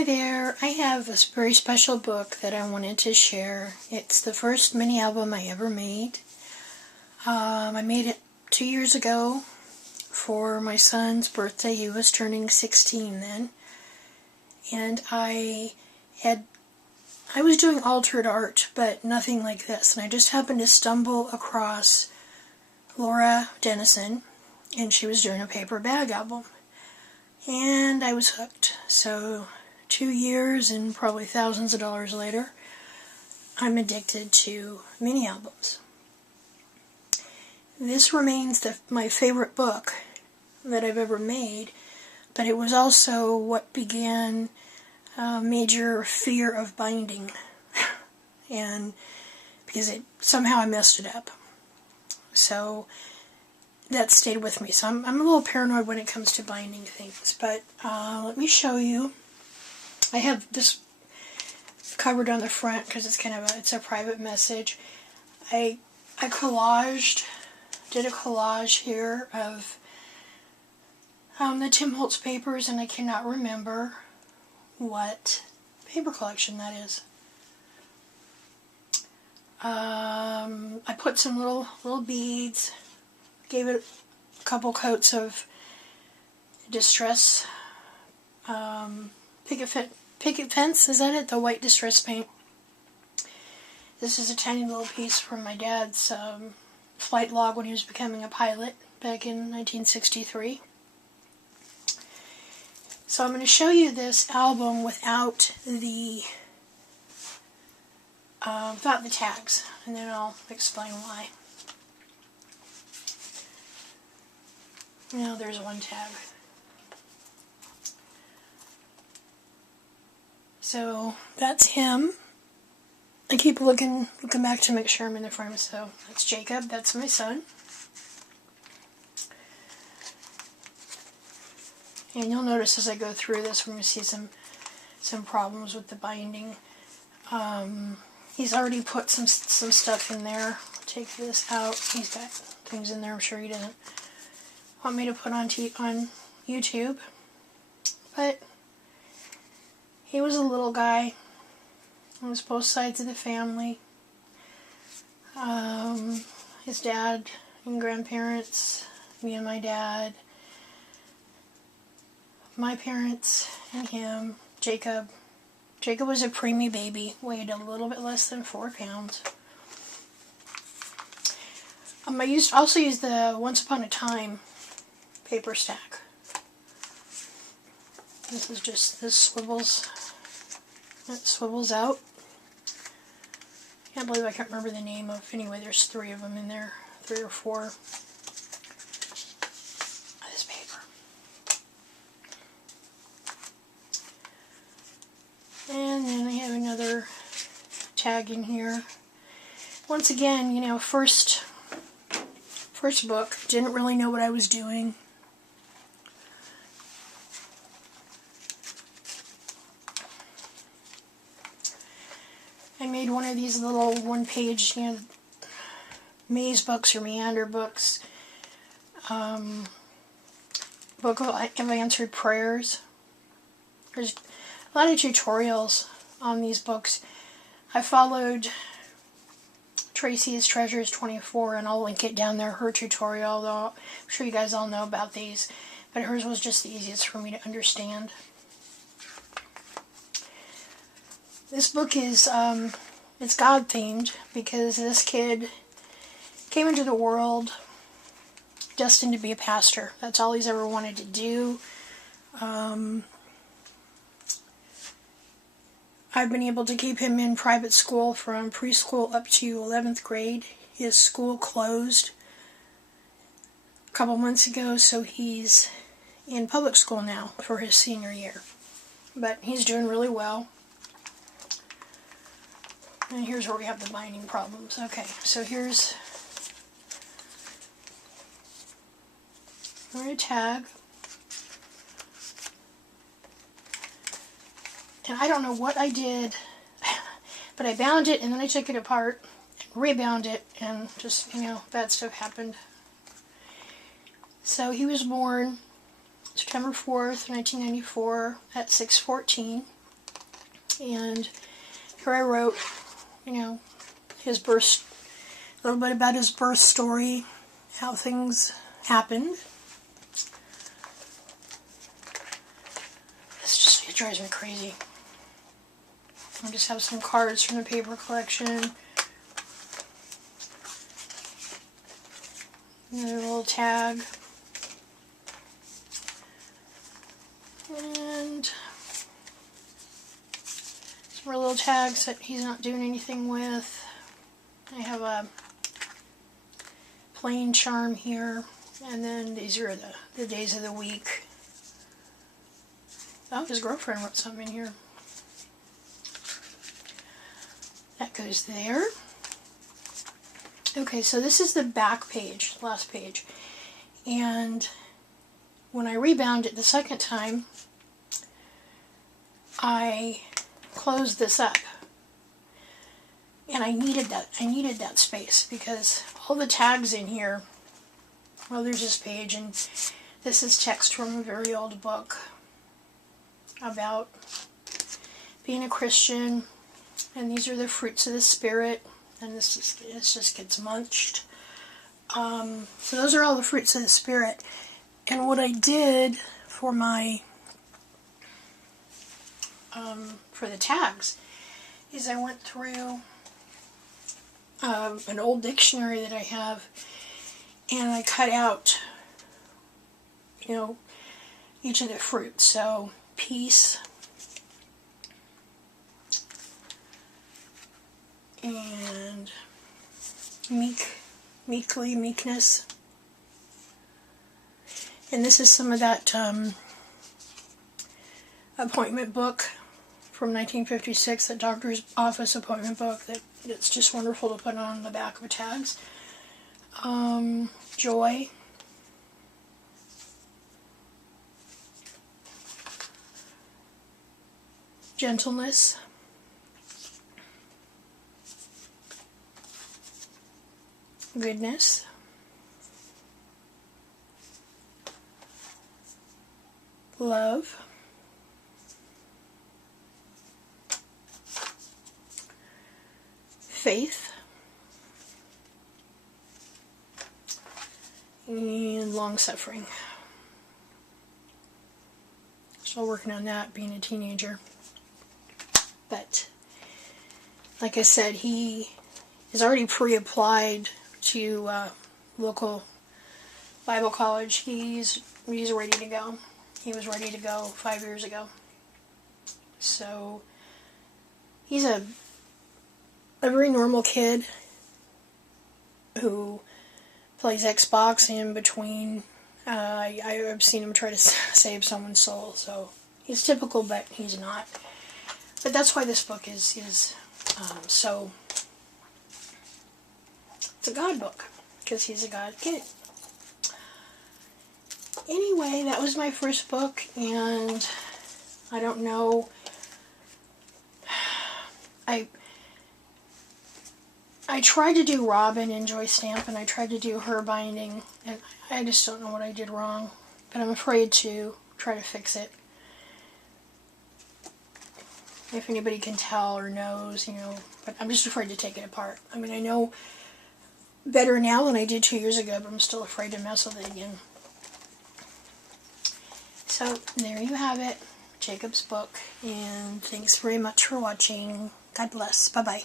Hi there, I have a very special book that I wanted to share. It's the first mini album I ever made. I made it 2 years ago for my son's birthday. He was turning 16 then. And I was doing altered art, but nothing like this. And I just happened to stumble across Laura Dennison, and she was doing a paper bag album. And I was hooked. So 2 years and probably thousands of dollars later, I'm addicted to mini albums. This remains my favorite book that I've ever made, but it was also what began a major fear of binding, and because somehow I messed it up. So that stayed with me. So I'm a little paranoid when it comes to binding things, but let me show you. I have this covered on the front because it's a private message. I did a collage here of the Tim Holtz papers, and I cannot remember what paper collection that is. I put some little beads, gave it a couple coats of distress picket fence, is that it? The white distress paint. This is a tiny little piece from my dad's flight log when he was becoming a pilot back in 1963. So I'm going to show you this album without the tags, and then I'll explain why. Now there's one tag. So that's him. I keep looking back to make sure I'm in the frame. So that's Jacob. That's my son. And you'll notice as I go through this, we're going to see some problems with the binding. He's already put some stuff in there. I'll take this out. He's got things in there I'm sure he doesn't want me to put on YouTube. But he was a little guy. It was both sides of the family. His dad and grandparents, me and my dad, my parents and him, Jacob. Jacob was a preemie baby, weighed a little bit less than 4 pounds. I also used the Once Upon a Time paper stack. This swivels. It swivels out. Can't believe I can't remember the name of. Anyway, there's 3 of them in there, 3 or 4. This paper. And then I have another tag in here. Once again, first book, didn't really know what I was doing. I made one of these little one-page, maze books or meander books. Book of answered prayers. There's a lot of tutorials on these books. I followed Tracy's Treasures 24, and I'll link it down there, her tutorial, though I'm sure you guys all know about these, but hers was just the easiest for me to understand. This book is, it's God-themed, because this kid came into the world destined to be a pastor. That's all he's ever wanted to do. I've been able to keep him in private school from preschool up to 11th grade. His school closed a couple months ago, so he's in public school now for his senior year. But he's doing really well. And here's where we have the binding problems. Okay, so here's a tag. And I don't know what I did, but I bound it and then I took it apart, rebound it, and just, bad stuff happened. So he was born September 4th, 1994 at 6:14. And here I wrote, you know, his birth, a little bit about his birth story, how things happened. It drives me crazy. I just have some cards from the paper collection. Another little tag. And some more little tags that he's not doing anything with. I have a plain charm here. And then these are the days of the week. Oh, his girlfriend wrote something in here. That goes there. Okay, so this is the back page, last page. And when I rebound it the second time, I closed this up. And I needed that space because all the tags in here, well, there's this page, and this is text from a very old book about being a Christian, and these are the fruits of the Spirit, and this just gets munched. So those are all the fruits of the Spirit. And what I did for my for the tags is I went through an old dictionary that I have, and I cut out, you know, each of the fruits. So peace, and meekness. And this is some of that appointment book from 1956, that doctor's office appointment book that's just wonderful to put on the back of the tags. Joy. Gentleness. Goodness. Love. Faith. And long-suffering. Still working on that, being a teenager. But, like I said, he is already pre-applied to local Bible college. He's ready to go. He was ready to go 5 years ago. So, he's a very normal kid who plays Xbox in between. I've seen him try to save someone's soul, so he's typical, but he's not. But that's why this book is so, it's a God book, because he's a God kid. Anyway, that was my first book, and I don't know, I tried to do Robin and Joy Stamp, and I tried to do her binding, and I just don't know what I did wrong, but I'm afraid to try to fix it. If anybody can tell or knows, you know, but I'm just afraid to take it apart. I mean, I know better now than I did 2 years ago, but I'm still afraid to mess with it again. So, there you have it, Jacob's book, and thanks very much for watching. God bless. Bye-bye.